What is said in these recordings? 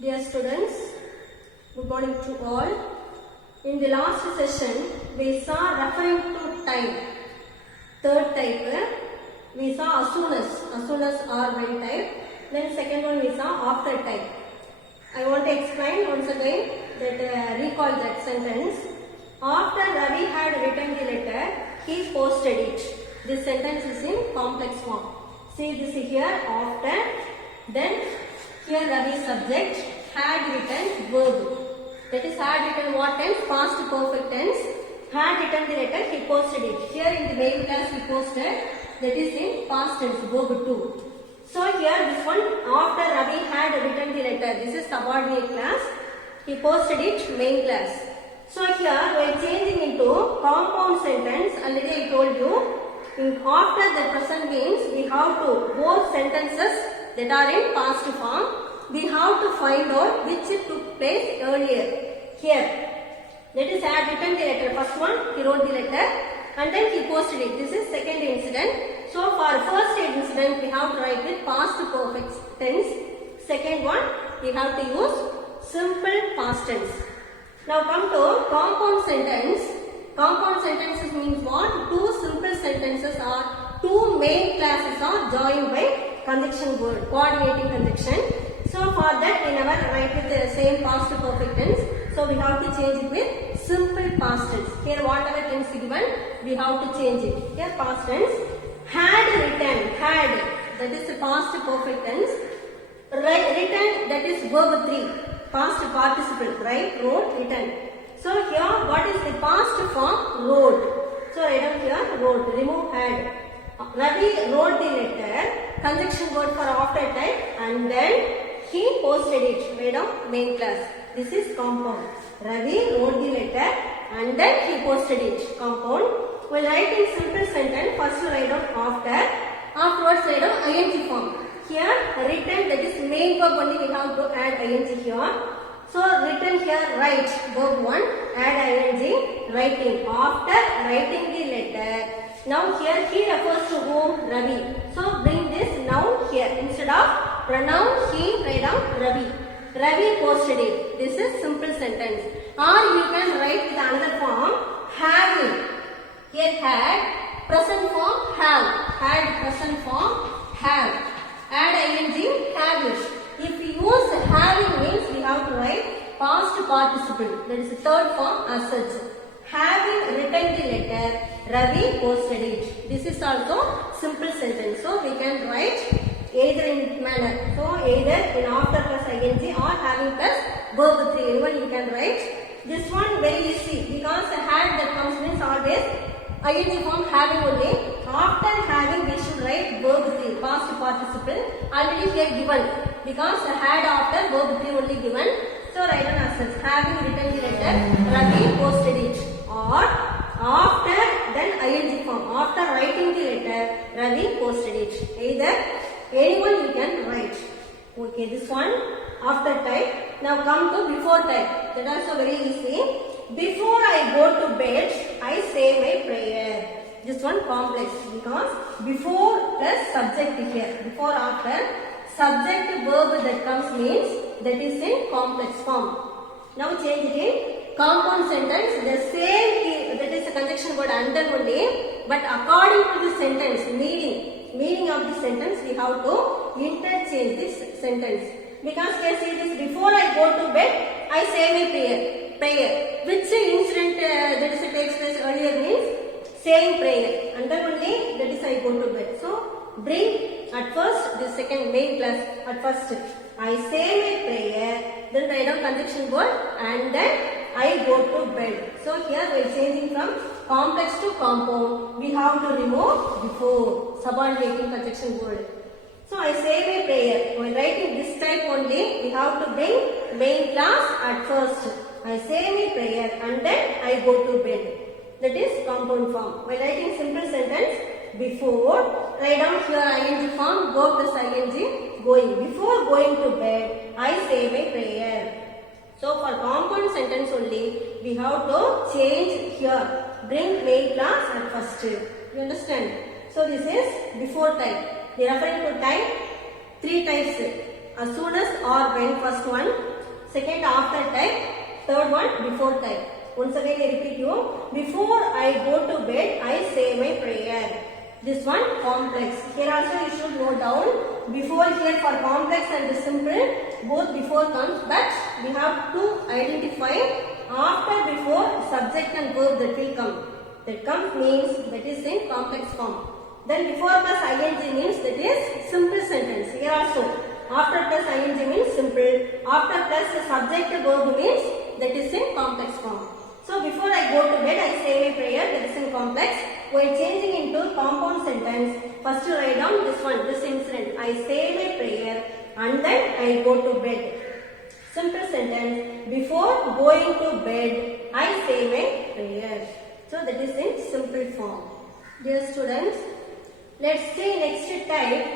Dear students, good morning to all. In the last session, we saw referring to time. Third type, we saw as soon as or when type. Then second one we saw after type. I want to explain once again that recall that sentence. After Ravi had written the letter, he posted it. This sentence is in complex form. See this here after, then here Ravi subject had written verb. That is had written what tense? Past perfect tense. Had written the letter, he posted it. Here in the main class he posted, that is in past tense, verb 2. So here this one, after Ravi had written the letter, this is subordinate class. He posted it main class. So here we are changing into compound sentence. Already I told you, after the present means we have to, both sentences that are in past form, we have to find out which took place earlier. Here, that is had written the letter. First one, he wrote the letter and then he posted it. This is second incident. So for first incident, we have to write with past perfect tense. Second one, we have to use simple past tense. Now come to compound sentence. Compound sentences means what? Two simple sentences or two main classes are joined by conjunction word, coordinating conjunction. So for that we never write with the same past perfect tense. So we have to change it with simple past tense. Here whatever tense given, we have to change it. Here past tense. Had written, had, that is the past perfect tense. Written, that is verb 3. Past participle, right, wrote, written. So here what is the past form? Wrote. So write down here, wrote, remove had. Ravi wrote the letter, conjunction word for after type, and then he posted it. Write down main class. This is compound. Ravi wrote the letter and then he posted it. Compound. We'll write in simple sentence. First write down after. Afterwards write down ing form. Here written, that is main verb only, we have to add ing here. So written here, write, verb 1, add ing, writing. After writing the letter, now here he refers to whom? Ravi. So bring this noun here. Instead of pronoun he, write down Ravi. Ravi posted it. This is simple sentence. Or you can write with another form, having. Here had, present form have. Had, present form have. Add ing, have it. If we use having means we have to write past participle. That is the third form as such. Having written the letter, Ravi posted it. This is also simple sentence. So we can write either in manner. So either in after plus ing or having plus verb 3. Anyone you can write. This one very easy because had that comes means always ing form having only. After having we should write verb 3, past participle. Already here given because had after verb 3 only given. So write down as such. Having written the letter, Ravi posted it. Or after then ing form. After writing the letter, Ravi posted it. Either anyone you can write. Okay, this one after type. Now come to before type. That also very easy. Before I go to bed, I say my prayer. This one complex because before plus subject here. Before after subject verb that comes means that is in complex form. Now change it in compound sentence. The same that is a conjunction word under only, but according to the sentence meaning of the sentence we have to interchange this sentence. Because here see this, before I go to bed, I say my prayer. Which incident that is takes place earlier means saying prayer. Under only that is I go to bed. So bring at first the second main class at first. I say my prayer, then write down conjunction word and then I go to bed. So here we are changing from complex to compound. We have to remove before, subordinating conjunction word. So I say my prayer. While writing this type only, we have to bring main class at first. I say my prayer and then I go to bed. That is compound form. While writing simple sentence, before, write down here ing form, go plus ing, going. Before going to bed, I say my prayer. So for compound sentence only, we have to change here. Bring main class at first. You understand? So this is before type. They are referring to type, three types. as soon as or when, first one. Second, after type. Third one, before type. Once again I repeat you. Before I go to bed, I say my prayer. This one, complex. Here also you should note down. Before here for complex and the simple, both before comes, but we have to identify after before subject and verb that will come. That comes means that is in complex form. Then before plus ing means that is simple sentence. Here also after plus ing means simple. After plus subject verb means that is in complex form. So before I go to bed, I say my prayer. That is in complex. While changing into compound sentence, first you write down this one, this incident. I say my prayer and then I go to bed. Simple sentence. Before going to bed, I say my prayer. So that is in simple form. Dear students, let's see next type.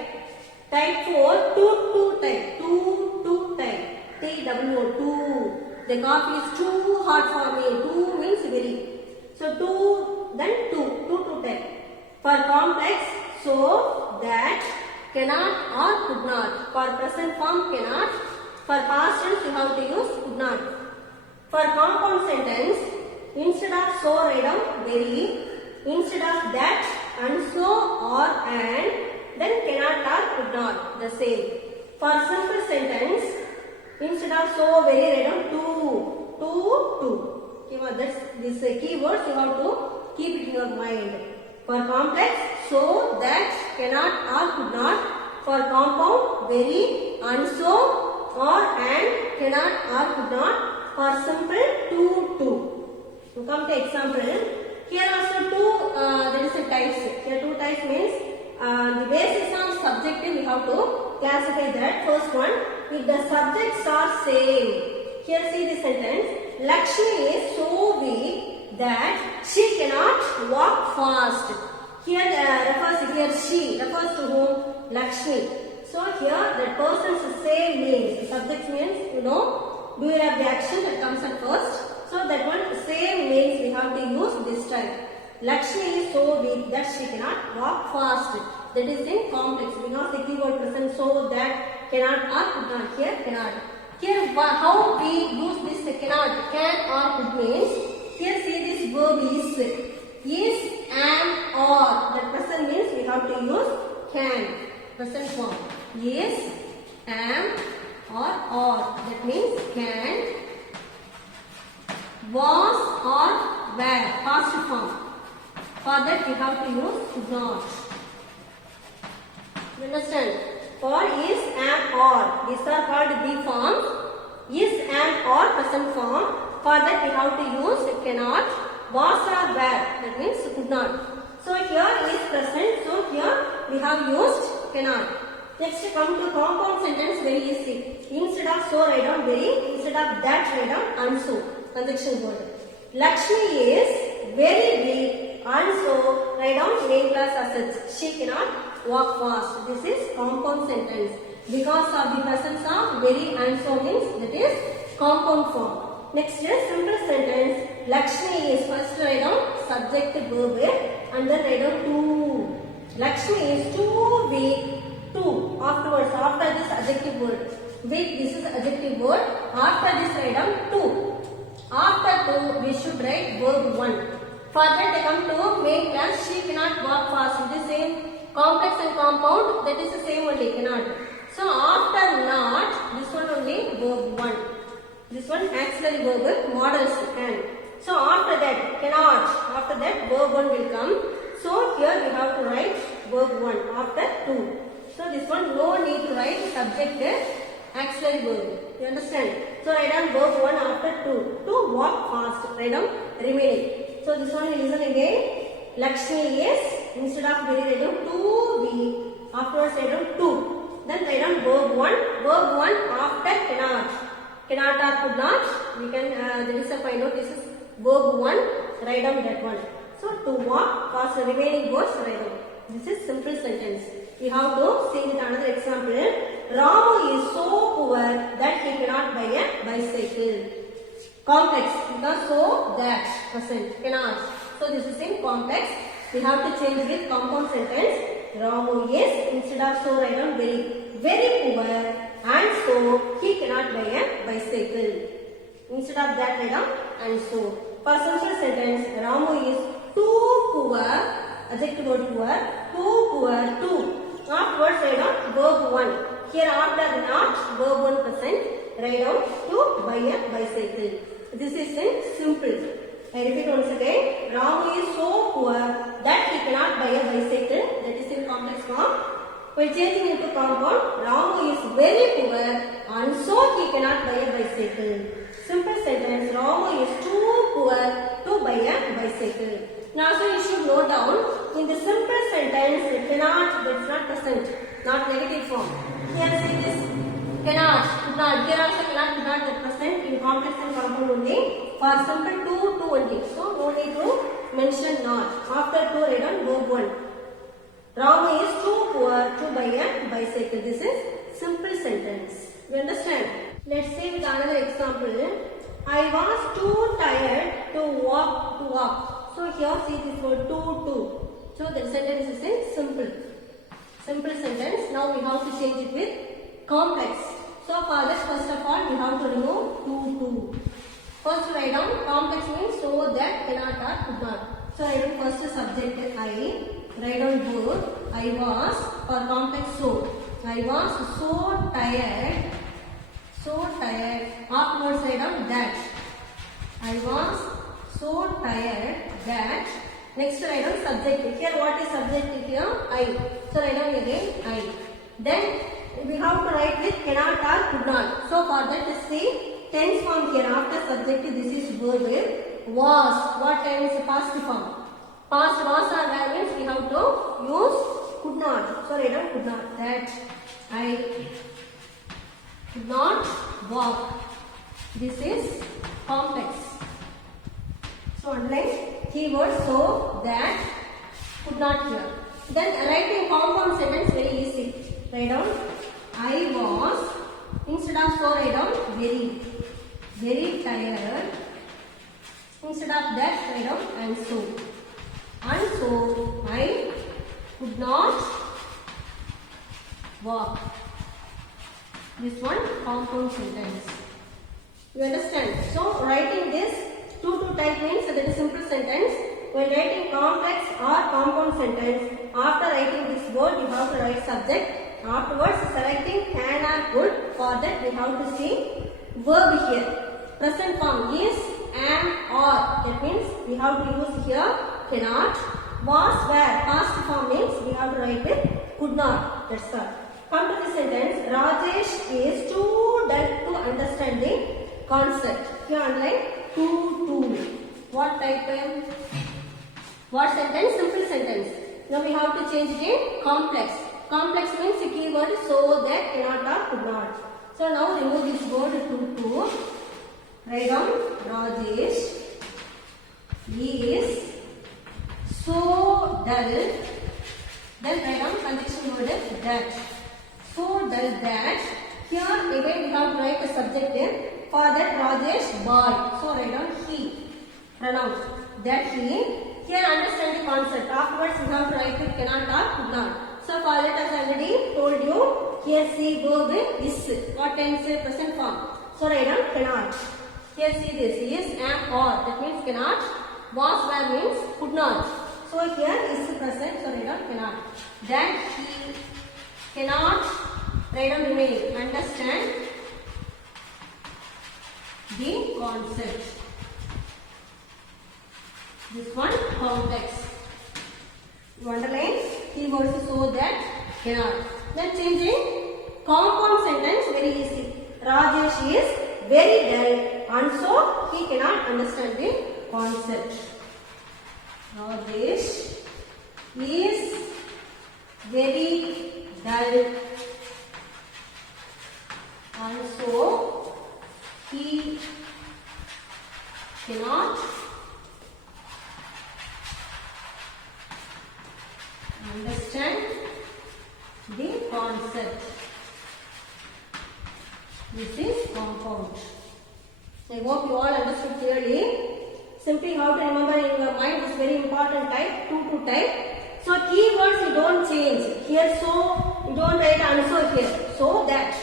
Type 4, to type. To type. TWO, the coffee is too hot for me. Too means very. So to, then to type. For complex, so that, cannot or could not. For present form, cannot. For past tense, you have to use could not. For compound sentence, instead of so write down very. Instead of that, and so or and, then cannot or could not. The same. For simple sentence, instead of so very write down to. That's this keywords you have to keep it in your mind. For complex, so that, cannot or could not. For compound, very, and so or and, cannot or could not. For simple, to. We come to example. Here also two, there is a types. Here two types means the basis of subjective we have to classify that. First one, if the subjects are same. Here see the sentence. Lakshmi is so weak that she cannot walk fast. Here she refers to whom? Lakshmi. So here the person's same means. Subject means, you know, do you have the action that comes at first? So that one same means we have to use this type. Lakshmi is so weak that she cannot walk fast. That is in complex because the keyword present so that, cannot or could not. Here cannot. Here how we use this cannot, can or could means. Here see this verb is, am, or. That present means we have to use can. Present form. Is, am, or. That means can. Was or were. Past form. For that we have to use could not. You understand? For is, am, or. These are called B forms. Is, am, or present form. For that we have to use cannot, was or were. That means could not. So here is present. So here we have used cannot. Next come to compound sentence, very easy. Instead of so write down very. Instead of that write down and so. Conjunction word. Lakshmi is very weak and so write down main class assets. She cannot walk fast. This is compound sentence. Because of the presence of very and so means that is compound form. Next is simple sentence. Lakshmi is first write down subject verb and then write down to. Lakshmi is too weak to. Afterwards, after this adjective word. Weak, this is adjective word. After this write down to. After to we should write verb 1. Further they come to main class. She cannot walk fast. It is same complex and compound. That is the same only cannot. So after not, this one only verb 1. This one auxiliary verb models can. So after that cannot. After that verb 1 will come. So here we have to write verb 1 after 2. So this one no need to write subject auxiliary verb. You understand? So write down verb 1 after 2. To walk fast. Write down remaining. So this one we listen again. Lakshmi is instead of very write down to be. Afterwards write down to. Then write down verb 1. Verb 1 after cannot. Cannot or could not. We can there is a find out. This is verb 1. Write down that one. So to walk fast. Remaining words write down. This is simple sentence. We have to see with another example. Ramu is so poor that he cannot buy a bicycle. Complex because so that present cannot. So this is in complex. We have to change with compound sentence. Ramu is instead of so write down very poor and so he cannot buy a bicycle. Instead of that, write down and so. For simple sentence, Ramu is too poor, adjective word poor, too. Afterwards, write down verb 1. Here after not, verb 1 present, write down to buy a bicycle. This is in simple. I repeat once again, Ramu is so poor that he cannot buy a bicycle. That is in complex form. When changing into compound, Ramu is very poor and so he cannot buy a bicycle. Simple sentence, Ramu is too poor to buy a bicycle. Now also you should note down, in the simple sentence, cannot, that's not present, not negative form. Here see this, cannot, could not, here also cannot, could not, that present in complex and compound only. For simple to only. So no need to mention not. After to write down verb 1. Ramu is too poor to buy a bicycle. This is simple sentence. You understand? Let's see with another example. I was too tired to walk. So here see this word too. So the sentence is in simple. Simple sentence. Now we have to change it with complex. So for this, first of all, we have to remove too. First write down complex means so that, cannot or could not. So write down first subject I. Write down verb I was for complex so. I was so tired. Afterwards write down that. I was so tired that. Next write down subject. Here what is subject here? I. So write down again I. Then we have to write with cannot or could not. So for that see tense form here after subject. This is verb was. What tense? Past form. Past was or where means we have to use could not. So write down could not. That I could not walk. This is complex. So underline keyword so that could not here. Then writing compound sentence very easy. Write down I was instead of so write down very tired. Instead of that write down and so. And so I could not walk. This one compound sentence. You understand? So writing this to type means that is simple sentence. When writing complex or compound sentence, after writing this word you have to write subject. Afterwards selecting can or could. For that we have to see verb here. Present form is, am, or. That means we have to use here cannot. Was, where. Past form means we have to write with could not. That's all. Come to the sentence. Rajesh is too dull to understand the concept. Here underline too. What type? What sentence? Simple sentence. Now we have to change it in complex. Complex means the keyword so that, cannot or could not. So now remove this word too. Write down Rajesh is so dull. Then write down conjunction word that. So dull that. Here again we have to write a subject there. For that Rajesh boy. So write down he. Pronoun. That he. Here understand the concept. Afterwards we have to write it cannot or could not. So for that as I already told you. Here see verb is. What tense? Present form. So write down cannot. Here see this. Is, am, or. That means cannot. Was, where means could not. So here is present. So write down cannot. That he cannot. Write down remaining. Understand the concept. This one complex. You underline keywords so that cannot. Then changing compound sentence very easy. Rajesh is very dull and so he cannot understand the concept. Rajesh is very dull and so he cannot understand the concept. This is compound. I hope you all understood clearly. Simply how to remember in your mind is very important type, to type. So keywords you don't change. Here so, you don't write and so here. So that.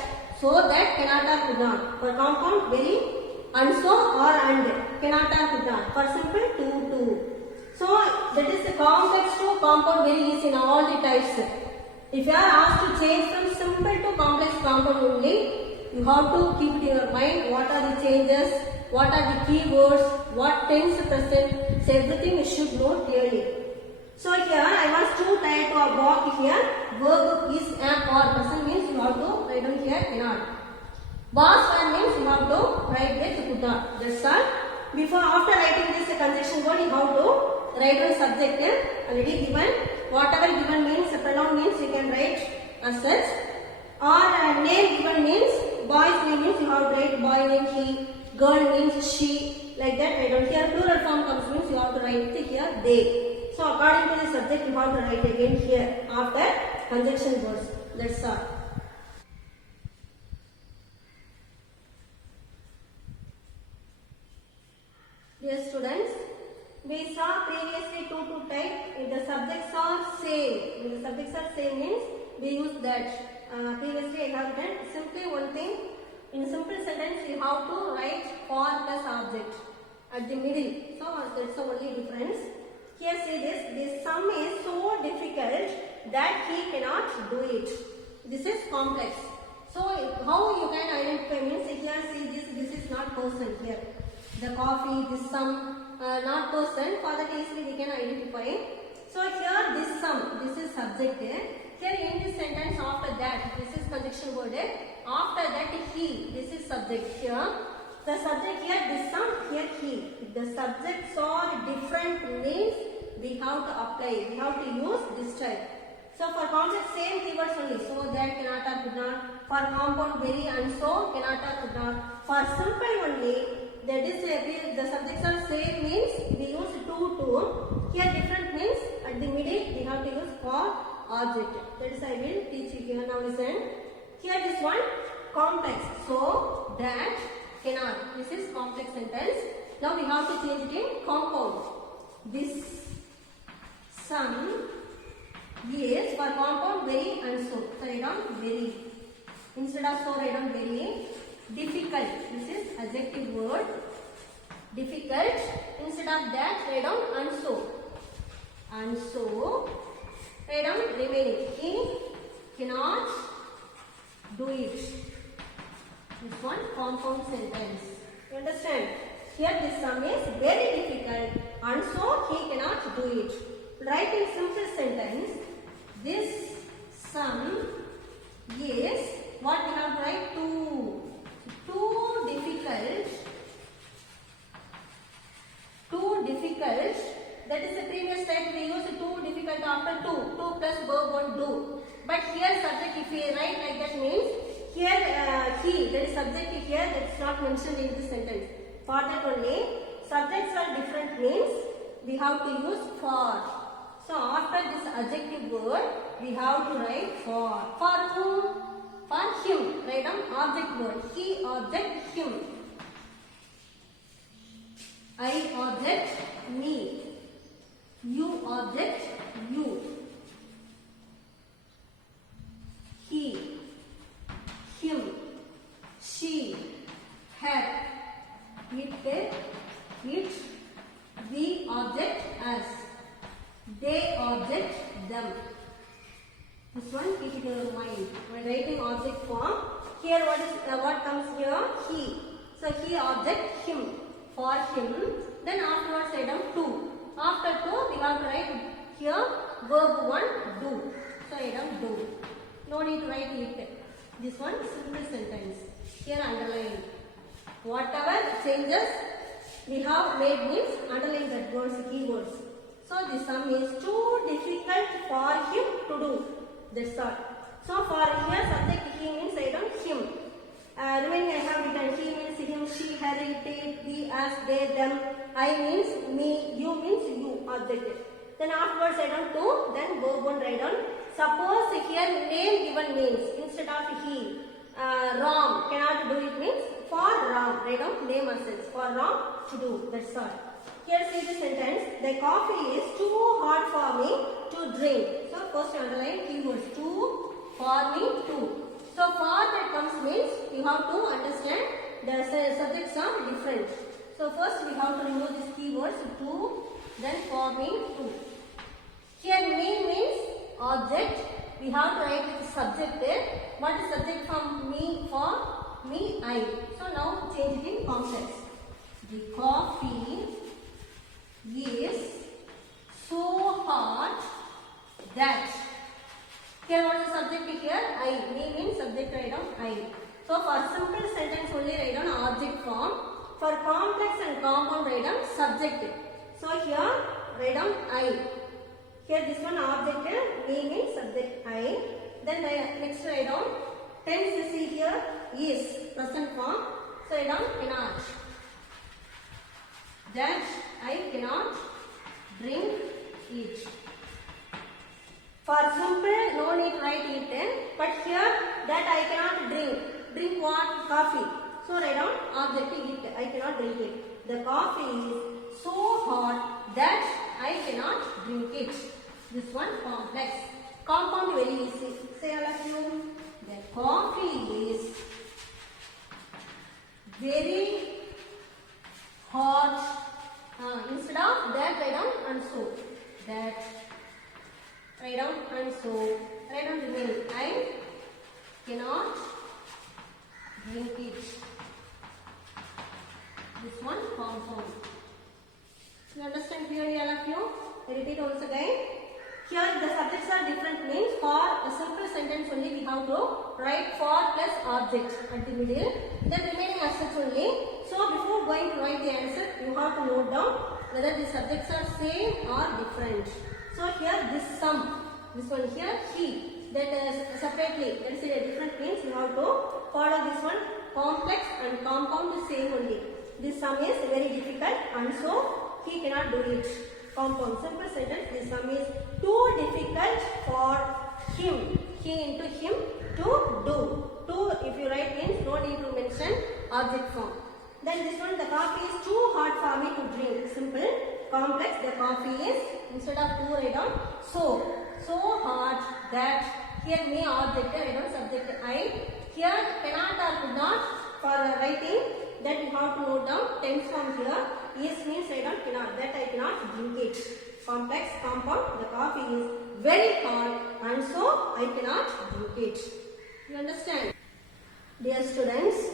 So that cannot or could not. For compound very, and so or and cannot or could not. For simple to. So that is the complex to compound very easy in all the types. If you are asked to change from simple to complex compound only, you have to keep it in your mind what are the changes, what are the keywords, what tense present, so everything you should know clearly. So here I was too tired to walk here, verb is am or present means you have to write down here cannot. Was were means you have to write with could not. That's all. Before after writing this conjunction word you have to write down subject already given. Whatever given means pronoun means you can write as such. Or name given means boy's name means you have to write boy name he, girl means she, like that write down. Here plural form comes means you have to write here they. So according to the subject you have to write again here after conjunction words. That's all. Dear students, we saw previously 2 to type. If the subjects are same, if the subjects are same means we use that. Previously I have done simply one thing. In simple sentence you have to write for plus object at the middle. So that's the only difference. Here see this sum is so difficult that he cannot do it. This is complex. So how you can identify means here see this is not person here. The coffee, this sum, not person, for that easily we can identify. So here this sum, this is subject. Here in this sentence after that, this is conjunction word. After that he, this is subject here. The subject here this sum, here he. If the subjects are different means we have to apply, we have to use this type. So for complex same keywords only. So that cannot or could not. For compound very and so cannot or could not. For simple only. That is the subjects are same means we use to. Here different means at the middle we have to use for object. That is I will teach you here. Now listen. Here this one complex. So that cannot. This is complex sentence. Now we have to change it in compound. This sum is for compound very and so. So write down very. Instead of so write down very. Difficult. This is adjective word. Difficult. Instead of that, write down and so. And so, write down remaining. He cannot do it. This one compound sentence. You understand? Here this sum is very difficult and so he cannot do it. Write in simple sentence. This sum is what we have to write too difficult. Too difficult. That is the previous type we use too difficult after 2. 2 plus verb 1 do. But here subject if we write like that means here he, that is subject here, that is not mentioned in this sentence. For that only subjects are different means we have to use for. So after this adjective word we have to write for. For whom? For him. Write down object word. He object him. I object me. You object you. He, him, she, her, it, we object us. They object them. This one keep it in your mind. When writing object form, here what comes here? He. So he object him. For him. Then afterwards I down to. After to we have to write here verb 1 do. So I down do. No need to write it. This one simple sentence. Here underline. Whatever changes we have made means underline that words, keywords. So this sum is too difficult for him to do. That's all. So for here subject he means I don't him. Remaining I have written he means him, she, her, it, we, us, they, them. I means me, you means you object. Then afterwards I don't to, then verb 1 write down. Suppose here name given means instead of he. Ram cannot do it means for Ram. Write down name assets for Ram to do. That's all. Here see the sentence. The coffee is too hot for me to drink. So first underline keywords too, for me, to. So for that comes means you have to understand the subjects are different. So first we have to remove these keywords to, then for means to. Here means object. We have to write with subject there. What is subject from me? For me, I. So now change it in complex. The coffee is so hot that. Here what is the subject here? I. Me means subject, write down I. So for simple sentence only write down object form. For complex and compound write down subject. So here write down I. Here this one object, me means subject I. Then next write down tense. You see here is present form. So write down cannot. That I cannot drink it. For simple, no need to write it. But here that I cannot drink. Drink what? Coffee. So write down object it. I cannot drink it. The coffee is so hot that I cannot drink it. This one complex. Compound very easy. Say all of you. The coffee is very hot. Instead of that write down and so. That write down and so. Write down remaining. I cannot drink it. This one compound. You understand clearly all of you? I repeat once again. Here the subjects are different means for a simple sentence only we have to write for plus object at the middle. Then remaining as such only. So before going to write the answer, you have to note down whether the subjects are same or different. So here this sum, this one here he, that separately, that is a different means you have to follow this one complex and compound the same only. This sum is very difficult and so he cannot do it. Compound simple sentence, this sum is too difficult for him. He into him to do. To if you write means no need to mention object form. Then this one, the coffee is too hot for me to drink. Simple. Complex, the coffee is instead of to write down so. So hot that here me object write down subject I. Here cannot or could not for writing that you have to note down tense form here. Is means write down cannot, that I cannot drink it. Complex, compound, the coffee is very hot and so I cannot drink it. You understand? Dear students,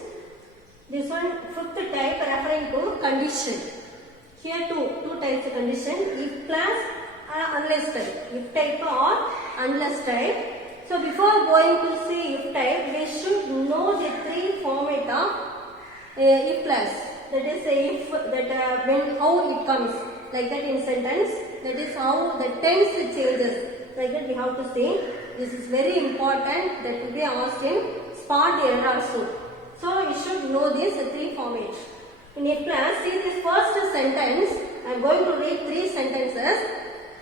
this one fifth type referring to condition. Here two types of condition, if plus unless type. If type or unless type. So before going to see if type, we should know the three format of if plus. That is if that when how it comes like that in sentence. That is how the tense changes. Like that we have to say. This is very important that to be asked in spot the error also. So you should know these three formats. In if plus, see this first sentence. I am going to read three sentences.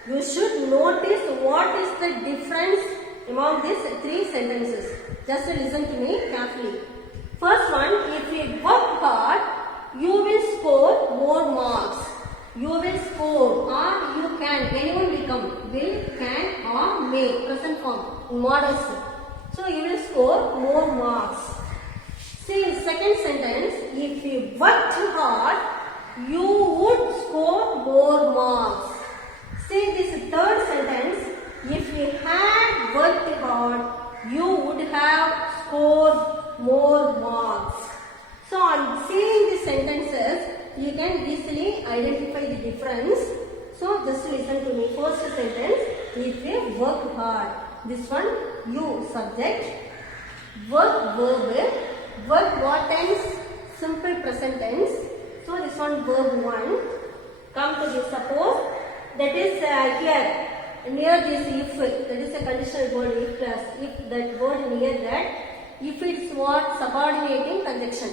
You should notice what is the difference among these three sentences. Just listen to me carefully. First one, if you work hard, you will score more marks. You will score or you can. Anyone will come. Will, can or may. Present form. Models. So you will score more marks. See in second sentence, if you worked hard, you would score more marks. See this third sentence, if you had worked hard, you would have scored more marks. So on seeing the sentences, you can easily identify the difference. So just listen to me. First sentence, if you work hard. This one, you subject, work verb, work what tense? Simple present tense. So this one verb 1. Come to this suppose. That is here near this if, that is a conditional word if plus. If that word near that, if it's what? Subordinating conjunction.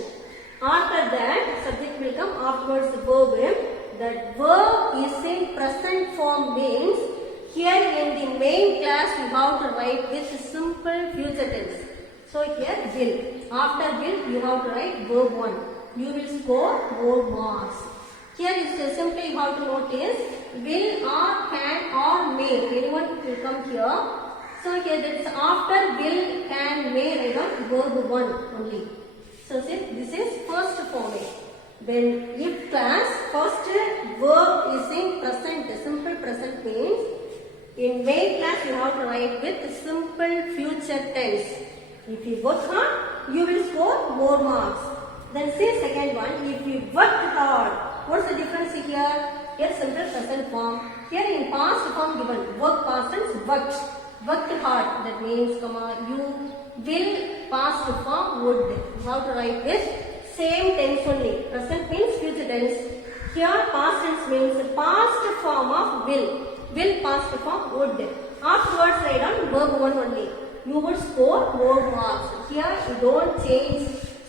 After that, subject will come afterwards verb. That verb is in present form means here in the main class we have to write with simple future tense. So here will. After will you have to write verb 1. You will score more marks. Here is simply you have to notice will or can or may. Anyone will come here. So here that is after will, can, may, write on verb 1 only. So see, this is first format. When if class, first verb is in present, simple present means in main class you have to write with simple future tense. If you work hard, you will score more marks. Then say second one, if you worked hard, what's the difference here? Here simple present form. Here in past form given, work past tense, worked. Worked hard, that means, you will, past form, would. You have to write with same tense only. Present means future tense. Here past tense means past form of will. Will past form would. Afterwards write on verb 1 only. You will score more marks. Here you don't change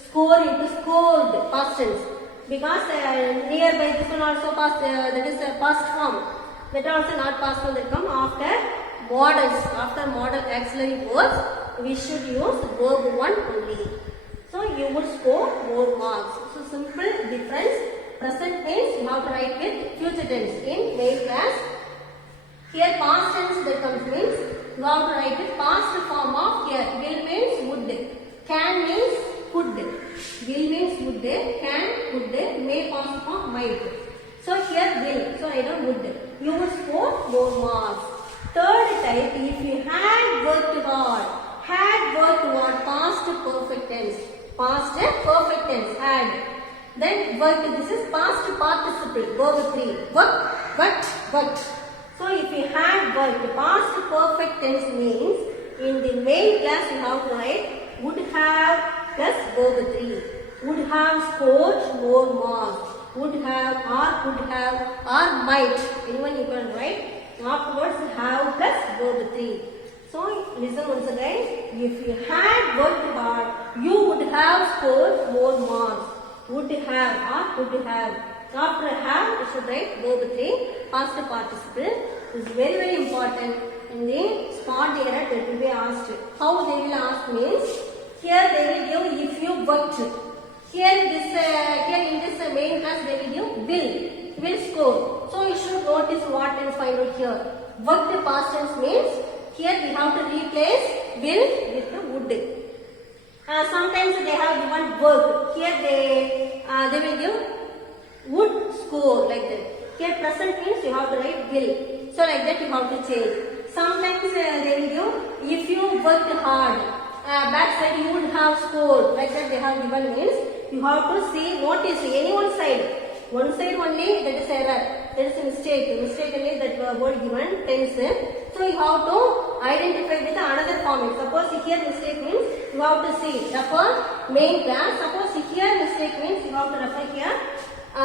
score into scored past tense. Because nearby this one also past, that is past form. That also not past form, that come after models. After model auxiliary words, we should use verb 1 only. So you would score more marks. So simple difference. Present tense you have to write with future tense in main class. Here past tense that comes means you have to write with past form of here. Will means would. Can means could. Will means would. Can, could. May past form might. So here will. So I don't would. You would score more marks. Third type, if you had worked hard. Had worked hard, past perfect tense. Past perfect tense, had. Then worked, this is past participle, verb 3. Worked. So if you had worked, past perfect tense means in the main class you have to write would have plus verb 3. Would have scored more marks. Would have or could have or might. Anyone you can write. Afterwards have plus verb 3. So listen once again. If you had worked hard, you would have scored more marks. Would have or could have. After have, you should write verb 3, past participle. This is very very important. In the spot error that will be asked. How they will ask means, here they will give if you worked. Here in this main class they will give will score. So you should notice what and find out here. Worked past tense means here we have to replace will with the would. Sometimes they have given work. Here they will give would score like that. Here present means you have to write will. So like that you have to change. Sometimes they will give if you worked hard. Backside you would have scored. Like that they have given means you have to see notice any one side. One side only, that is error. That is a mistake. Mistake only that word given tense. So you have to identify with another format. Suppose here mistake means you have to see refer main class. Suppose here mistake means you have to refer here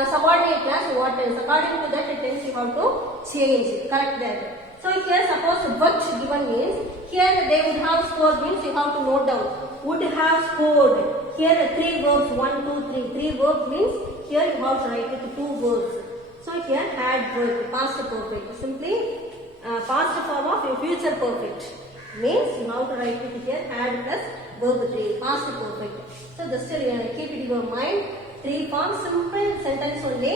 subordinate class what tense. According to that tense you have to change. Correct that. So here suppose worked given means here they would have scored means you have to note down. Would have scored. Here the 3 verbs 1, 2, 3. 3 verbs means here you have to write with 2 verbs. So here had worked, past perfect. Simply past form of future perfect. Means you have to write with here had plus verb 3, past perfect. So just keep it in your mind. 3 forms, simple sentence only.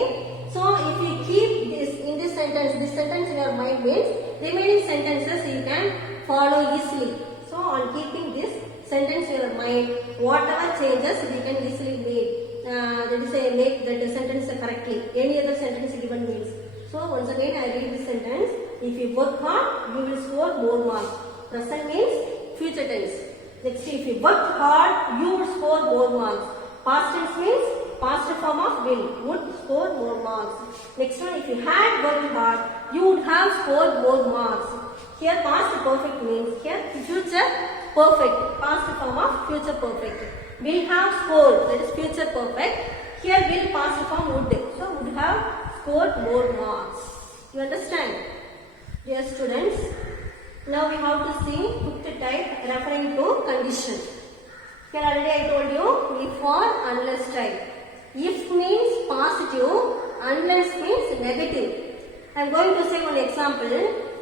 So if you keep this in this sentence in your mind means remaining sentences you can follow easily. So on keeping this sentence in your mind, whatever changes we can easily make. That is make that sentence correctly. Any other sentence given means. So once again I read this sentence. If you work hard, you will score more marks. Present means future tense. Next, if you work hard, you will score more marks. Past tense means past form of will, would score more marks. Next one, if you had worked hard, you would have scored more marks. Here past perfect means here future perfect, past form of future perfect. Will have scored, that is future perfect. Here will past form would, so would have scored more marks. You understand? Dear students, now we have to see fifth type referring to condition. Here already I told you if or unless type. If means positive, unless means negative. I am going to say one example.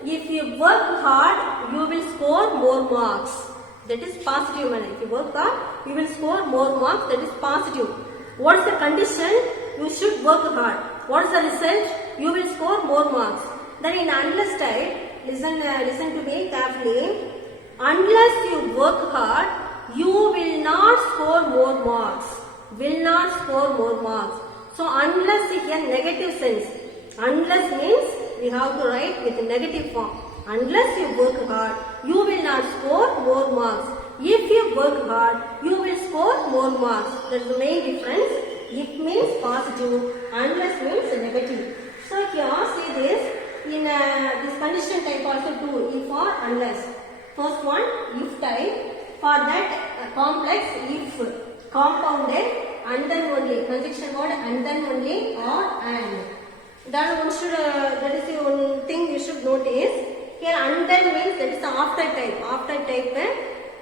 If you work hard, you will score more marks. That is positive manner. If you work hard, you will score more marks. That is positive. What is the condition? You should work hard. What is the result? You will score more marks. Then in unless type, listen to me carefully. Unless you work hard, you will not score more marks. Will not score more marks. So unless is a negative sense. Unless means we have to write with negative form. Unless you work hard, you will not score more marks. If you work hard, you will score more marks. That's the main difference. If means positive, unless means negative. So here see this. In this condition type also two, if or unless. First one, if type. For that complex, if, compounded, and then only, conjunction word, and then only, or and. That one should, that is the one thing you should notice. Here and then means that is the after type. After type,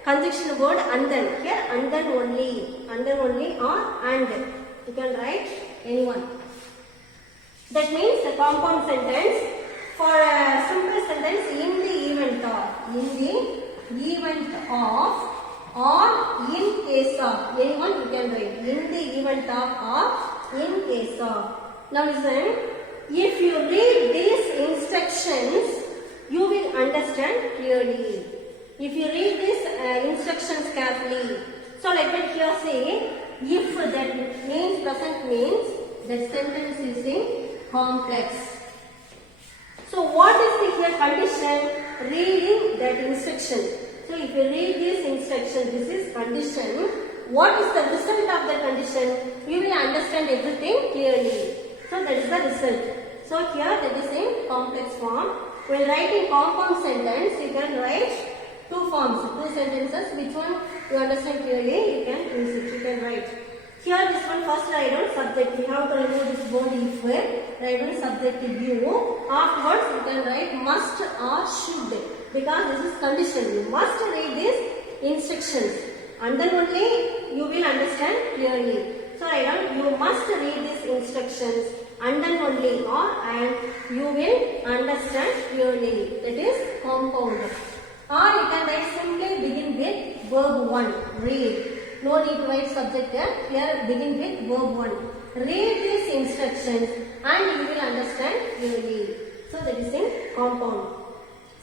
conjunction word and then. Here and then only, or and. You can write anyone. That means the compound sentence. For a simple sentence, in the event of, or in case of, anyone you can write, in the event of or in case of. Now listen, if you read these instructions, you will understand clearly. If you read these instructions carefully. So like that here say, if that means present means, that sentence is in complex. So what is the here condition? Reading that instruction. So if you read this instruction, this is condition. What is the result of the condition? You will understand everything clearly. So that is the result. So here that is in complex form. When writing compound sentence, you can write two forms, two sentences. Which one you understand clearly, you can use it. You can write. Here this one first write on subject. We have to remove this word if. Write on subjective you. Afterwards you can write must or should. Because this is condition. You must read these instructions. And then only you will understand clearly. So write down you must read these instructions. And then only or and you will understand clearly. That is compound. Or you can write simply begin with verb 1. Read. No need to write subject there. Here begin with verb 1. Read these instructions and you will understand clearly. So that is in compound.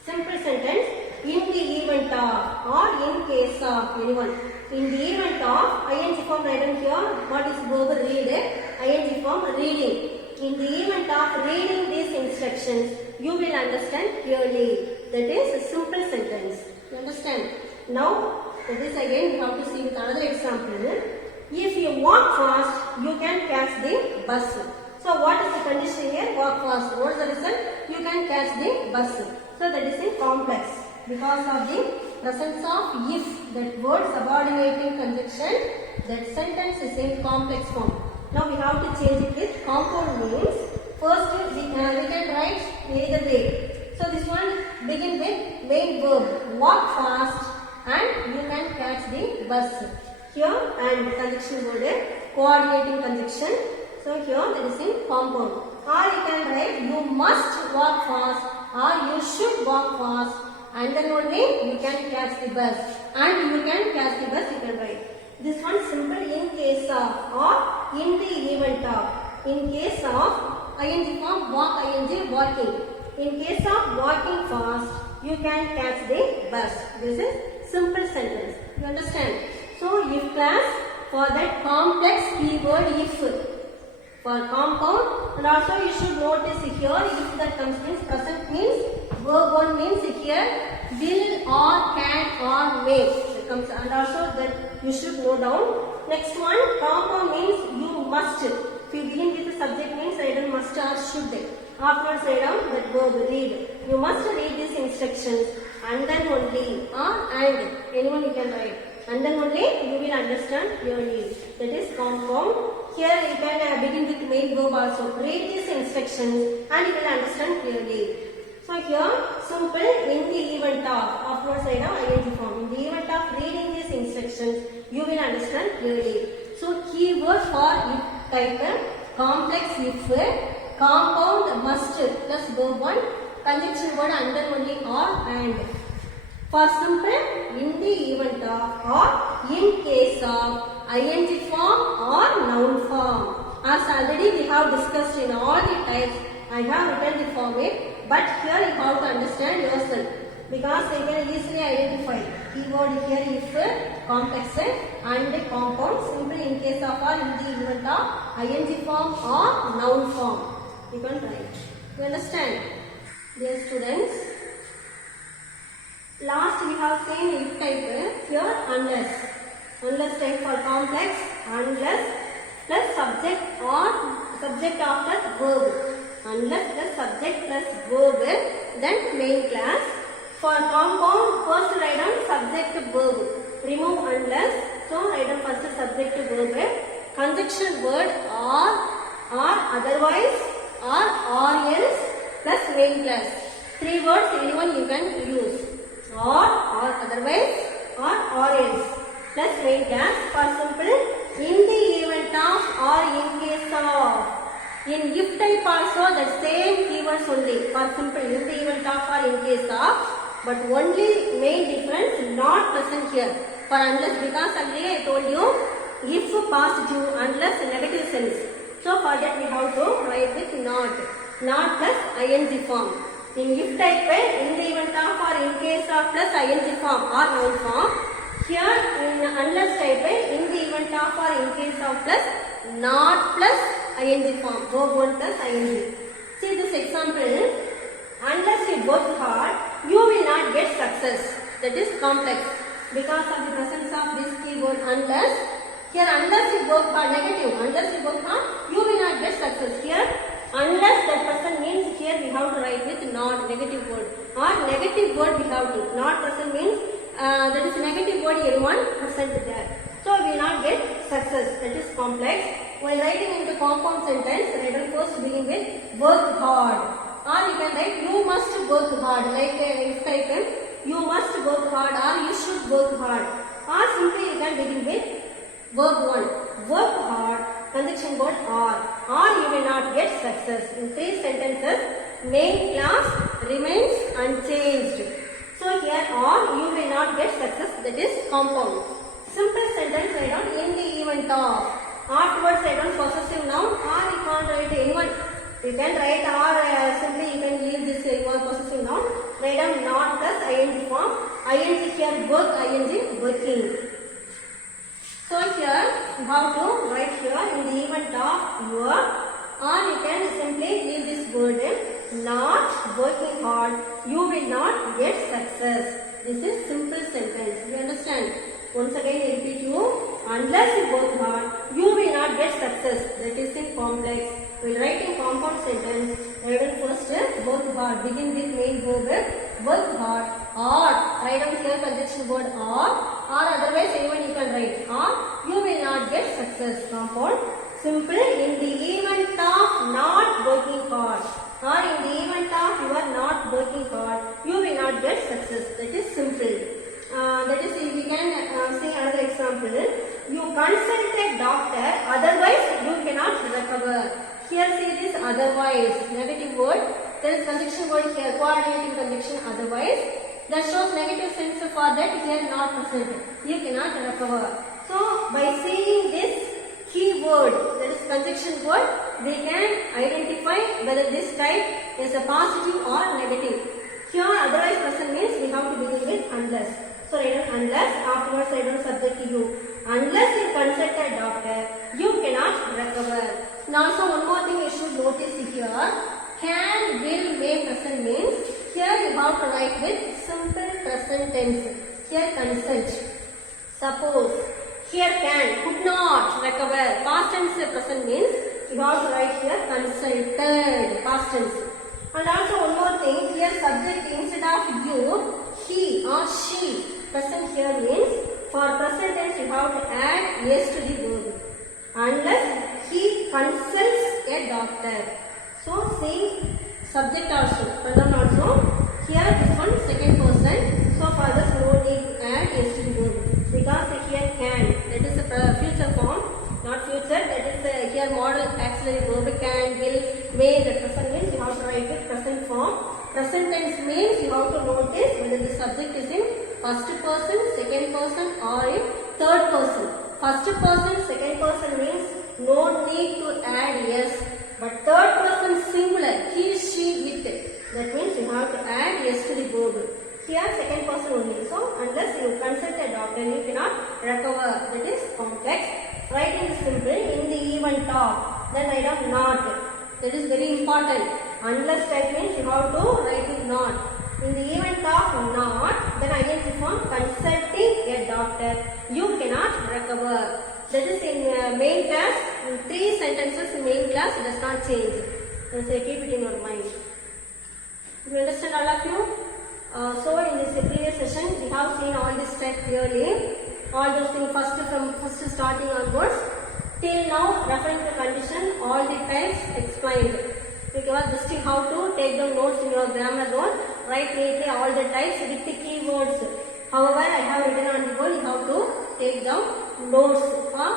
Simple sentence. In the event of or in case of anyone. In the event of ing form written here. What is verb read? Ing form reading. In the event of reading these instructions, you will understand clearly. That is a simple sentence. You understand? Now, that is again you have to see with another example. If you walk fast, you can catch the bus. So what is the condition here? Walk fast. What is the result? You can catch the bus. So that is in complex. Because of the presence of if, that word subordinating conjunction, that sentence is in complex form. Now we have to change it with compound means. First we can write either way. So this one begin with main verb. Walk fast and you can catch the bus. Here and conjunction word coordinating conjunction. So here that is in compound. Or you can write you must walk fast or you should walk fast and then only you can catch the bus. And you can catch the bus you can write. This one simple in case of or in the event of. In case of ing form walk ing walking. In case of walking fast you can catch the bus. This is simple sentence. You understand? So if class for that complex keyword if. For compound and also you should notice here if that comes means present means verb 1 means here will or can or may that comes and also that you should note down. Next one compound means you must. If you begin with the subject means either must or should. Afterwards write down that verb read. You must read these instructions and then only or and anyone you can write. And then only you will understand clearly. That is compound. Here you can begin with main verb also. Read these instructions and you will understand clearly. So here simple in the event of. Afterwards write down ing form. In the event of reading these instructions, you will understand clearly. So keyword for if type complex if, compound must plus verb 1, conjunction word and then only or and. For simple, in the event of or in case of ing form or noun form. As already we have discussed in all the types, I have written the format, but here you have to understand yourself. because they can easily identify. Keyword here if, complex and compound. Simple in case of or in the event of ing form or noun form. You can write. You understand? Dear students, last we have seen if type. Here unless. Unless type for complex. Unless plus subject or subject after verb. Unless plus subject plus verb, then main class. For compound, first write down subject verb. Remove unless, so write down first subject verb. Conjunction word or otherwise or else plus main class. Three words anyone you can use. Or otherwise or else plus main class. For simple, in the event of or in case of. In if type also the same keywords only. For simple, in the event of or in case of. But only main difference not present here. For unless, because already I told you if positive, unless negative sense. So for that we have to write with not plus ing form. In if type, in the event of or in case of plus ing form or noun form. Here in unless type, in the event of or in case of plus not plus ing form. Verb 1 plus ing. See this example. Unless you work hard, you will not get success. That is complex. Because of the presence of this keyword unless. Here unless you work hard, negative. Unless you work hard, you will not get success. Here unless that person means, here we have to write with not, negative word. Or negative word we have to. Not present means that is negative word everyone present there. So we will not get success. That is complex. While writing in the compound sentence, write first begin with work hard. Or you can write you must work hard, like if type you must work hard or you should work hard. Or simply you can begin with verb 1. Work hard, conjunction word or you will not get success. In 3 sentences, main class remains unchanged. So here or you will not get success, that is compound. Simple sentence write down in the event of. Afterwards write down possessive noun or you can't write anyone. You can write or simply you can leave this possessive noun. Write down not plus ing form. Ing here work, ing working. So here you have to write here in the event of your, or you can simply leave this word not working hard. You will not get success. This is simple sentence. You understand? Once again I repeat you. Unless you work hard, you will not get success. That is in complex. We will write in compound sentence. Write down first work hard. Begin with main verb work hard. Or write down here conjunction word or otherwise anyone you can write. Or you will not get success. Compound. Simple in the event of not working hard. Or in the event of you are not working hard, you will not get success. That is simple. That is, we can see another example. You consult a doctor, otherwise you cannot recover. Here see this otherwise, negative word. There is conjunction word here, coordinating conjunction otherwise. That shows negative sense for that, here not present. You cannot recover. So by seeing this keyword, that is conjunction word, we can identify whether this type is a positive or negative. Here otherwise present means we have to begin with unless. So write down unless, afterwards write down subject you. Unless you consult a doctor, you cannot recover. Now also one more thing you should notice here. Can, will, may present means here you have to write with simple present tense. Here consult. Suppose. Here can, could not recover. Past tense present means you have to write here consulted. Past tense. And also one more thing, here subject instead of you, he or she. Present here means for present tense you have to add yes to the verb. Unless he consults a doctor. So see subject also, pronoun also. Here this one second person. So for this no need to add yes to the verb. Because here can, that is a future form, not future, that is here model auxiliary verb can, will, may. The present means you have to write with present form. Present tense means you have to notice whether the subject is in first person, second person or in third person. First person, second person means no need to add yes. But third person singular, he, she, it. That means you have to add yes to the verb. Here second person only. So unless you consult a doctor, you cannot recover. That is complex. Writing is simple. In the even talk, then write of not. That is very important. Unless type means you have to write it not. In the event of not, then ing form consulting a doctor, you cannot recover. That is in main class. In 3 sentences in main class, it does not change. So keep it in your mind. You understand all of you? So in this previous session, we have seen all this type clearly. All those things first starting onwards. Till now, referring to condition, all the types explained. Okay, just how to take the notes in your grammar board. Write neatly all the types with the keywords. However, I have written on the board, you have to take down notes for